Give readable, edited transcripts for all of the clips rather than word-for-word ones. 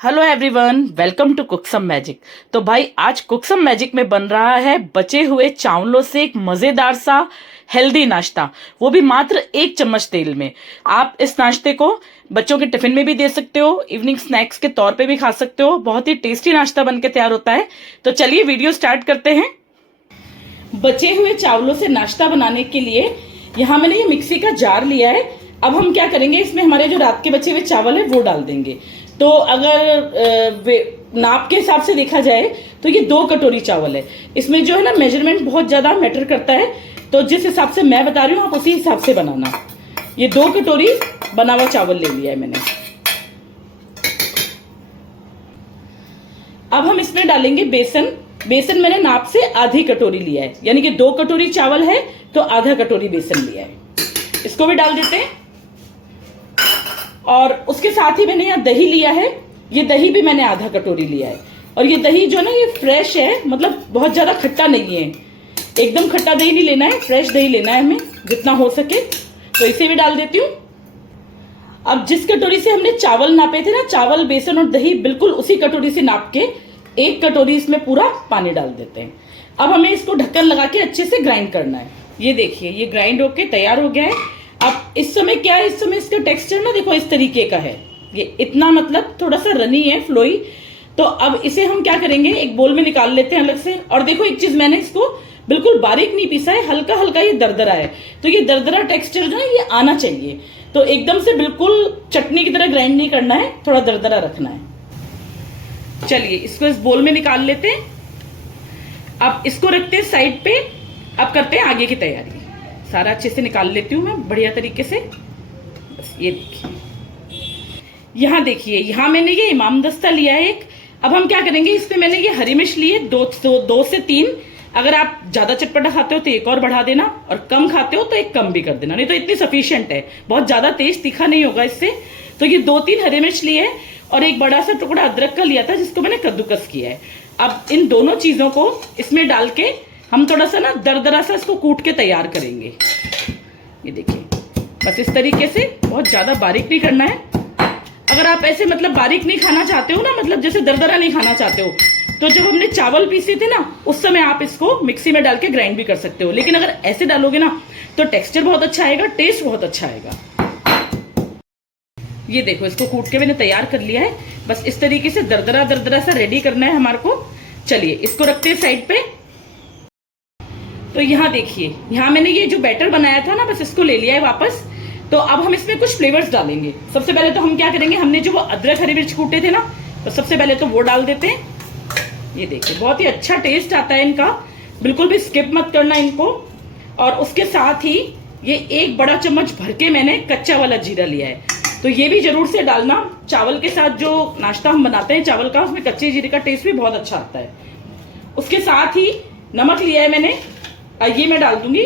Hello everyone, welcome to cooksum magic. तो भाई आज कुकसम मैजिक में बन रहा है बचे हुए चावलों से एक मजेदार सा हेल्दी नाश्ता, वो भी मात्र 1 चम्मच तेल में। आप इस नाश्ते को बच्चों के टिफिन में भी दे सकते हो, इवनिंग स्नैक्स के तौर पे भी खा सकते हो। बहुत ही टेस्टी नाश्ता बन के तैयार होता है। तो चलिए वीडियो स्टार्ट करते हैं। बचे हुए चावलों से नाश्ता बनाने के लिए यहाँ मैंने ये मिक्सी का जार लिया है। अब हम क्या करेंगे, इसमें हमारे जो रात के बचे हुए चावल है वो डाल देंगे। तो अगर नाप के हिसाब से देखा जाए तो ये 2 कटोरी चावल है। इसमें जो है ना मेजरमेंट बहुत ज्यादा मैटर करता है, तो जिस हिसाब से मैं बता रही हूँ आप उसी हिसाब से बनाना। ये 2 कटोरी बना हुआ चावल ले लिया है मैंने। अब हम इसमें डालेंगे बेसन। बेसन मैंने नाप से आधी कटोरी लिया है, यानी कि 2 कटोरी चावल है तो आधा कटोरी बेसन लिया है। इसको भी डाल देते हैं। और उसके साथ ही मैंने यहाँ दही लिया है। ये दही भी मैंने आधा कटोरी लिया है। और ये दही जो ना ये फ्रेश है, मतलब बहुत ज्यादा खट्टा नहीं है। एकदम खट्टा दही नहीं लेना है, फ्रेश दही लेना है हमें जितना हो सके। तो इसे भी डाल देती हूँ। अब जिस कटोरी से हमने चावल नापे थे ना, चावल बेसन और दही बिल्कुल उसी कटोरी से नाप के 1 कटोरी इसमें पूरा पानी डाल देते हैं। अब हमें इसको ढक्कन लगा के अच्छे से ग्राइंड करना है। ये देखिए ये ग्राइंड होके तैयार हो गया है। अब इस समय क्या है, इस समय इसका टेक्सचर ना देखो इस तरीके का है। ये इतना मतलब थोड़ा सा रनी है, फ्लोई। तो अब इसे हम क्या करेंगे, एक बोल में निकाल लेते हैं अलग से। और देखो एक चीज, मैंने इसको बिल्कुल बारीक नहीं पीसा है, हल्का हल्का ये दरदरा है। तो ये दरदरा टेक्सचर जो है ये आना चाहिए। तो एकदम से बिल्कुल चटनी की तरह ग्राइंड नहीं करना है, थोड़ा दरदरा रखना है। चलिए इसको इस बोल में निकाल लेते हैं। अब इसको रखते हैं साइड पे। अब करते हैं आगे की तैयारी। सारा अच्छे से निकाल लेती हूँ मैं बढ़िया तरीके से। बस ये देखिए, यहाँ देखिए, यहाँ मैंने ये इमाम दस्ता लिया है एक। अब हम क्या करेंगे, इसमें मैंने ये हरी मिर्च ली है 2 से 3। अगर आप ज्यादा चटपटा खाते हो तो एक और बढ़ा देना, और कम खाते हो तो एक कम भी कर देना, नहीं तो इतनी सफिशियंट है। बहुत ज्यादा तेज तीखा नहीं होगा इससे। तो ये 2-3 हरी मिर्च ली है, और एक बड़ा सा टुकड़ा अदरक का लिया था जिसको मैंने कद्दूकस किया है। अब इन दोनों चीजों को इसमें डाल के हम थोड़ा सा ना दरदरा सा इसको कूट के तैयार करेंगे। ये देखिए बस इस तरीके से, बहुत ज्यादा बारीक नहीं करना है। अगर आप ऐसे मतलब बारीक नहीं खाना चाहते हो ना, मतलब जैसे दरदरा नहीं खाना चाहते हो, तो जब हमने चावल पीसे थे ना उस समय आप इसको मिक्सी में डाल के ग्राइंड भी कर सकते हो। लेकिन अगर ऐसे डालोगे ना तो टेक्सचर बहुत अच्छा आएगा, टेस्ट बहुत अच्छा आएगा। ये देखो इसको कूट के मैंने तैयार कर लिया है। बस इस तरीके से दरदरा दरदरा सा रेडी करना है हमारे को। चलिए इसको रखते हैं साइड पे। तो यहाँ देखिए, यहाँ मैंने ये जो बैटर बनाया था ना, बस इसको ले लिया है वापस। तो अब हम इसमें कुछ फ्लेवर्स डालेंगे। सबसे पहले तो हम क्या करेंगे, हमने जो वो अदरक हरी मिर्च कूटे थे ना, तो सबसे पहले तो वो डाल देते हैं। ये देखिए बहुत ही अच्छा टेस्ट आता है इनका, बिल्कुल भी स्किप मत करना इनको। और उसके साथ ही ये 1 बड़ा चम्मच भर के मैंने कच्चा वाला जीरा लिया है, तो ये भी जरूर से डालना। चावल के साथ जो नाश्ता हम बनाते हैं चावल का, उसमें कच्चे जीरे का टेस्ट भी बहुत अच्छा आता है। उसके साथ ही नमक लिया है मैंने, ये मैं डाल दूंगी।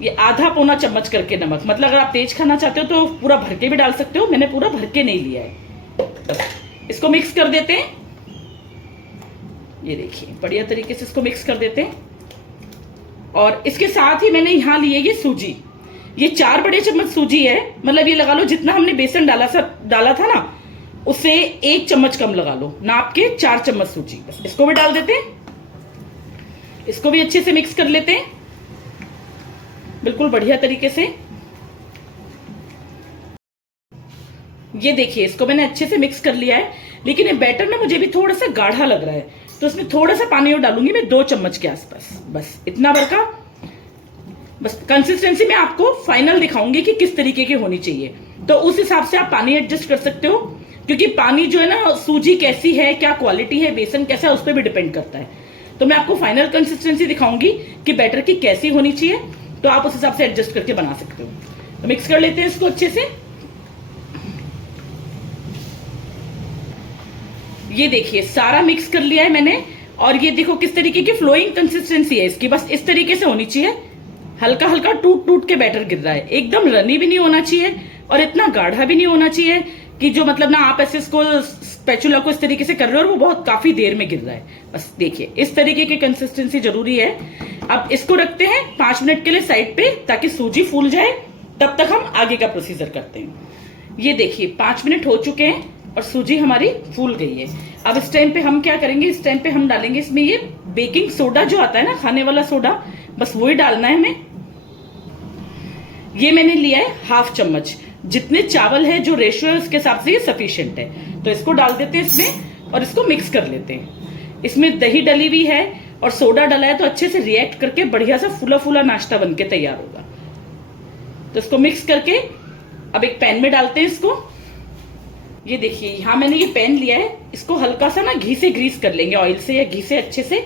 ये आधा पौना चम्मच करके नमक, मतलब अगर आप तेज खाना चाहते हो तो पूरा भर के भी डाल सकते हो, मैंने पूरा भर के नहीं लिया है। इसको मिक्स कर देते हैं। ये देखिए बढ़िया तरीके से इसको मिक्स कर देते हैं। और इसके साथ ही मैंने यहाँ ली है ये सूजी। ये 4 बड़े चम्मच सूजी है, मतलब ये लगा लो जितना हमने बेसन डाला था ना उससे 1 चम्मच कम लगा लो, नाप के 4 चम्मच सूजी। बस इसको भी डाल देते हैं। इसको भी अच्छे से मिक्स कर लेते हैं बिल्कुल बढ़िया तरीके से। ये देखिए इसको मैंने अच्छे से मिक्स कर लिया है, लेकिन ये बैटर ना मुझे भी थोड़ा सा गाढ़ा लग रहा है, तो इसमें थोड़ा सा पानी और डालूंगी मैं 2 चम्मच के आसपास। बस इतना भर का। बस कंसिस्टेंसी में आपको फाइनल दिखाऊंगी कि किस तरीके की होनी चाहिए, तो उस हिसाब से आप पानी एडजस्ट कर सकते हो। क्योंकि पानी जो है ना, सूजी कैसी है, क्या क्वालिटी है, बेसन कैसा है, उस पर भी डिपेंड करता है। तो मैं आपको फाइनल कंसिस्टेंसी दिखाऊंगी कि बैटर की कैसी होनी चाहिए, तो आप उस हिसाब से एडजस्ट करके बना सकते हो। तो मिक्स कर लेते हैं इसको अच्छे से। ये देखिए सारा मिक्स कर लिया है मैंने, और ये देखो किस तरीके की फ्लोइंग कंसिस्टेंसी है इसकी। बस इस तरीके से होनी चाहिए, हल्का हल्का टूट टूट के बैटर गिर रहा है। एकदम रनी भी नहीं होना चाहिए और इतना गाढ़ा भी नहीं होना चाहिए कि जो मतलब ना आप ऐसे इसको स्पैचुला को इस तरीके से कर रहे हो और वो बहुत काफी देर में गिर रहा है। बस देखिए इस तरीके की कंसिस्टेंसी जरूरी है। अब इसको रखते हैं 5 मिनट के लिए साइड पे, ताकि सूजी फूल जाए। तब तक हम आगे का प्रोसीजर करते हैं। ये देखिए 5 मिनट हो चुके हैं। और सूजी हमारी फूल गई है। अब इस टाइम पे हम क्या करेंगे, इस टाइम पे हम डालेंगे इसमें ये बेकिंग सोडा जो आता है ना, खाने वाला सोडा, बस वही डालना है हमें। ये मैंने लिया है हाफ चम्मच, जितने चावल है जो रेशियो है उसके हिसाब से ये सफिशिएंट है। तो इसको डाल देते हैं इसमें और इसको मिक्स कर लेते हैं। इसमें दही डली हुई है और सोडा डला है, तो अच्छे से रिएक्ट करके बढ़िया सा फूला फूला नाश्ता बनके तैयार होगा। तो इसको मिक्स करके अब एक पैन में डालते हैं इसको। ये देखिए यहाँ मैंने ये पैन लिया है, इसको हल्का सा ना घी से ग्रीस कर लेंगे, ऑयल से या घी से अच्छे से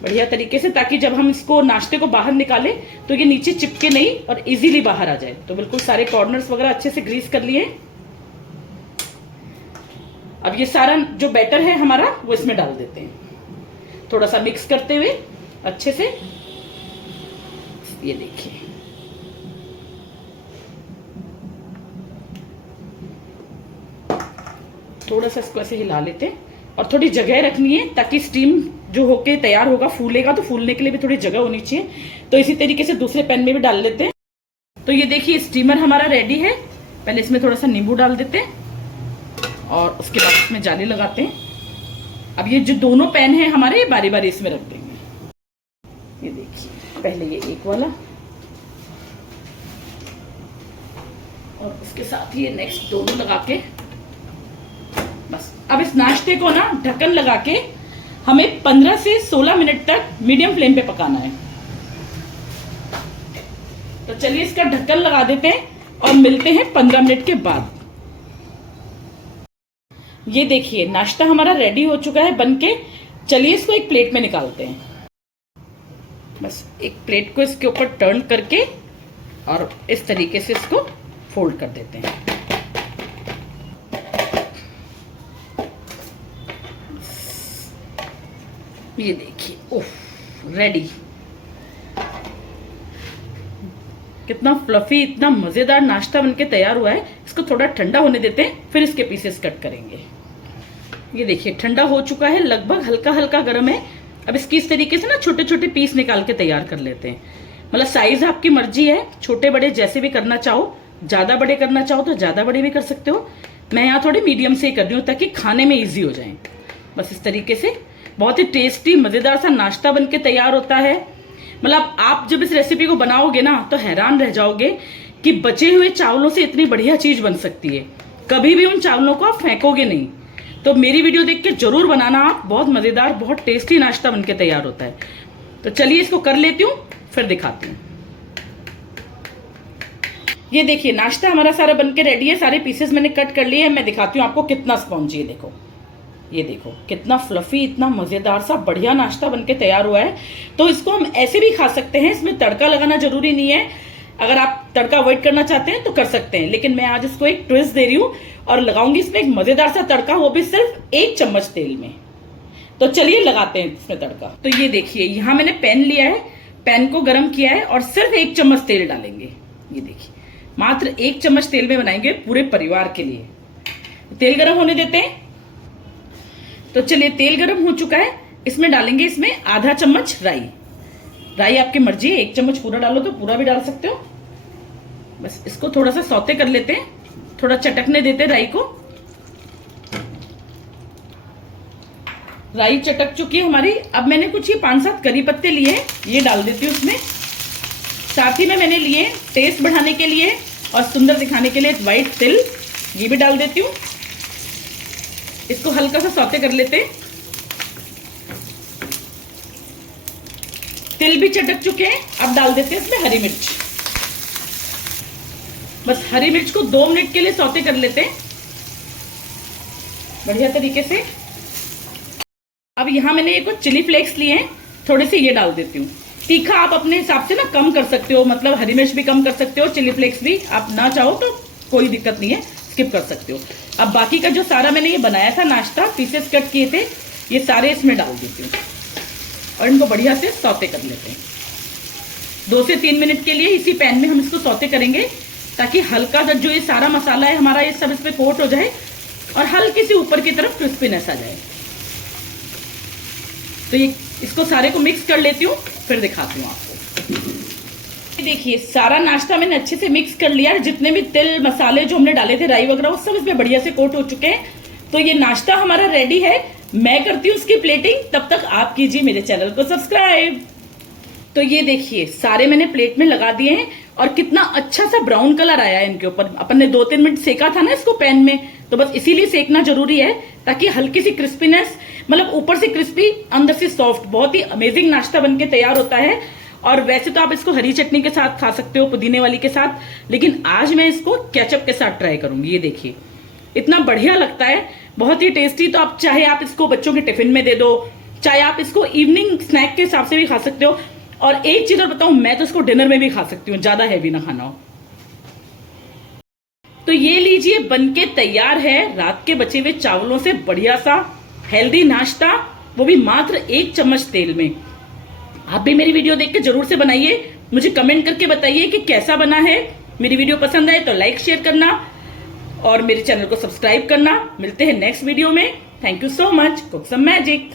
बढ़िया तरीके से, ताकि जब हम इसको नाश्ते को बाहर निकालें तो ये नीचे चिपके नहीं और इजीली बाहर आ जाए। तो बिल्कुल सारे कॉर्नर्स वगैरह अच्छे से ग्रीस कर लिए। अब ये सारा जो बैटर है हमारा वो इसमें डाल देते हैं, थोड़ा सा मिक्स करते हुए अच्छे से। ये देखिए थोड़ा सा इसको ऐसे हिला लेते हैं और थोड़ी जगह रखनी है ताकि स्टीम जो होके तैयार होगा फूलेगा, तो फूलने के लिए भी थोड़ी जगह होनी चाहिए। तो इसी तरीके से दूसरे पैन में भी डाल लेते हैं। तो ये देखिए स्टीमर हमारा रेडी है। पहले इसमें थोड़ा सा नींबू डाल देते हैं और उसके बाद इसमें जाली लगाते हैं। अब ये जो दोनों पैन है हमारे, ये बारी बारी इसमें रख देंगे। ये देखिए पहले ये एक वाला और उसके साथ ही ये नेक्स्ट दोनों लगा के बस। अब इस नाश्ते को ना ढक्कन लगा के हमें 15 से 16 मिनट तक मीडियम फ्लेम पे पकाना है। तो चलिए इसका ढक्कन लगा देते हैं और मिलते हैं 15 मिनट के बाद। ये देखिए नाश्ता हमारा रेडी हो चुका है बनके। चलिए इसको एक प्लेट में निकालते हैं। बस एक प्लेट को इसके ऊपर टर्न करके और इस तरीके से इसको फोल्ड कर देते हैं। ये देखिए उफ, रेडी। कितना फ्लफी, इतना मजेदार नाश्ता बनके तैयार हुआ है। इसको थोड़ा ठंडा होने देते हैं, फिर इसके पीसेस कट करेंगे। ये देखिए ठंडा हो चुका है, लगभग हल्का हल्का गर्म है। अब इसकी इस तरीके से ना छोटे छोटे पीस निकाल के तैयार कर लेते हैं। मतलब साइज आपकी मर्जी है, छोटे बड़े जैसे भी करना चाहो, ज्यादा बड़े करना चाहो तो ज्यादा बड़े भी कर सकते हो। मैं यहाँ थोड़े मीडियम से ही कर रही हूँ ताकि खाने में ईजी हो जाए। बस इस तरीके से बहुत ही टेस्टी मजेदार सा नाश्ता बनके तैयार होता है। मतलब आप जब इस रेसिपी को बनाओगे ना तो हैरान रह जाओगे कि बचे हुए चावलों से इतनी बढ़िया चीज बन सकती है। कभी भी उन चावलों को आप फेंकोगे नहीं। तो मेरी वीडियो देख के जरूर बनाना आप, बहुत मजेदार बहुत टेस्टी नाश्ता बनके तैयार होता है। तो चलिए इसको कर लेती हूँ फिर दिखाती हूँ। ये देखिए नाश्ता हमारा सारा बनके रेडी है, सारे पीसेस मैंने कट कर लिए हैं। मैं दिखाती हूँ आपको कितना स्पॉन्जी है। देखो ये देखो कितना फ्लफी, इतना मजेदार सा बढ़िया नाश्ता बनके तैयार हुआ है। तो इसको हम ऐसे भी खा सकते हैं, इसमें तड़का लगाना जरूरी नहीं है। अगर आप तड़का अवॉइड करना चाहते हैं तो कर सकते हैं, लेकिन मैं आज इसको एक ट्विस्ट दे रही हूँ और लगाऊंगी इसमें एक मजेदार सा तड़का, वो भी सिर्फ 1 चम्मच तेल में। तो चलिए लगाते हैं इसमें तड़का। तो ये देखिए यहाँ मैंने पैन लिया है, पैन को गर्म किया है और सिर्फ 1 चम्मच तेल डालेंगे। ये देखिए मात्र 1 चम्मच तेल में बनाएंगे पूरे परिवार के लिए। तेल गर्म होने देते हैं। तो चलिए तेल गर्म हो चुका है, इसमें डालेंगे इसमें आधा चम्मच राई। राई आपकी मर्जी है, 1 चम्मच पूरा डालो तो पूरा भी डाल सकते हो। बस इसको थोड़ा सा सौते कर लेते हैं, थोड़ा चटकने देते हैं राई को। राई चटक चुकी है हमारी। अब मैंने कुछ ये 5-7 करी पत्ते लिए हैं, ये डाल देती हूँ उसमें। साथ ही में मैंने लिए टेस्ट बढ़ाने के लिए और सुंदर दिखाने के लिए व्हाइट तिल, ये भी डाल देती हूँ। इसको हल्का सा सौते कर लेते हैं। तिल भी चटक चुके हैं, अब डाल देते हैं इसमें हरी मिर्च। बस हरी मिर्च को 2 मिनट के लिए सौते कर लेते हैं बढ़िया तरीके से। अब यहां मैंने ये कुछ चिली फ्लेक्स लिए हैं, थोड़े से ये डाल देती हूँ। तीखा आप अपने हिसाब से ना कम कर सकते हो, मतलब हरी मिर्च भी कम कर सकते हो, चिली फ्लेक्स भी आप ना चाहो तो कोई दिक्कत नहीं है, स्किप कर सकते हो। अब बाकी का जो सारा मैंने ये बनाया था नाश्ता, पीसेस कट किए थे, ये सारे इसमें डाल देती हूँ और इनको बढ़िया से सौते कर लेते हैं। 2 से 3 मिनट के लिए इसी पैन में हम इसको सौते करेंगे ताकि हल्का सा जो ये सारा मसाला है हमारा ये सब इसमें कोट हो जाए और हल्की सी ऊपर की तरफ क्रिस्पीनेस आ जाए। तो ये इसको सारे को मिक्स कर लेती हूँ, फिर दिखाती हूँ आपको। देखिए सारा नाश्ता मैंने अच्छे से मिक्स कर लिया है। जितने भी तिल मसाले जो हमने डाले थे, राई वगैरह, वो सब इसमें बढ़िया से कोट हो चुके हैं। तो ये नाश्ता हमारा रेडी है। मैं करती हूँ इसकी प्लेटिंग, तब तक आप कीजिए मेरे चैनल को सब्सक्राइब। तो ये देखिए सारे मैंने प्लेट में लगा दिए हैं और कितना अच्छा सा ब्राउन कलर आया है इनके ऊपर। अपन ने 2-3 मिनट सेका था ना इसको पैन में, तो बस इसीलिए सेकना जरूरी है ताकि हल्की सी क्रिस्पीनेस, मतलब ऊपर से क्रिस्पी अंदर से सॉफ्ट, बहुत ही अमेजिंग नाश्ता बनके तैयार होता है। और वैसे तो आप इसको हरी चटनी के साथ खा सकते हो, पुदीने वाली के साथ, लेकिन आज मैं इसको केचप के साथ ट्राई करूंगी। ये देखिए इतना बढ़िया लगता है, बहुत ही टेस्टी। तो आप चाहे आप इसको बच्चों के टिफिन में दे दो, चाहे आप इसको इवनिंग स्नैक के हिसाब से भी खा सकते हो। और एक चीज और बताऊं, मैं तो इसको डिनर में भी खा सकती हूँ, ज्यादा हैवी ना खाना हो। तो ये लीजिए बनके तैयार है रात के बचे हुए चावलों से बढ़िया सा हेल्दी नाश्ता, वो भी मात्र 1 चम्मच तेल में। आप भी मेरी वीडियो देख के जरूर से बनाइए, मुझे कमेंट करके बताइए कि कैसा बना है। मेरी वीडियो पसंद आए तो लाइक शेयर करना और मेरे चैनल को सब्सक्राइब करना। मिलते हैं नेक्स्ट वीडियो में। Thank you so much. Cook some magic.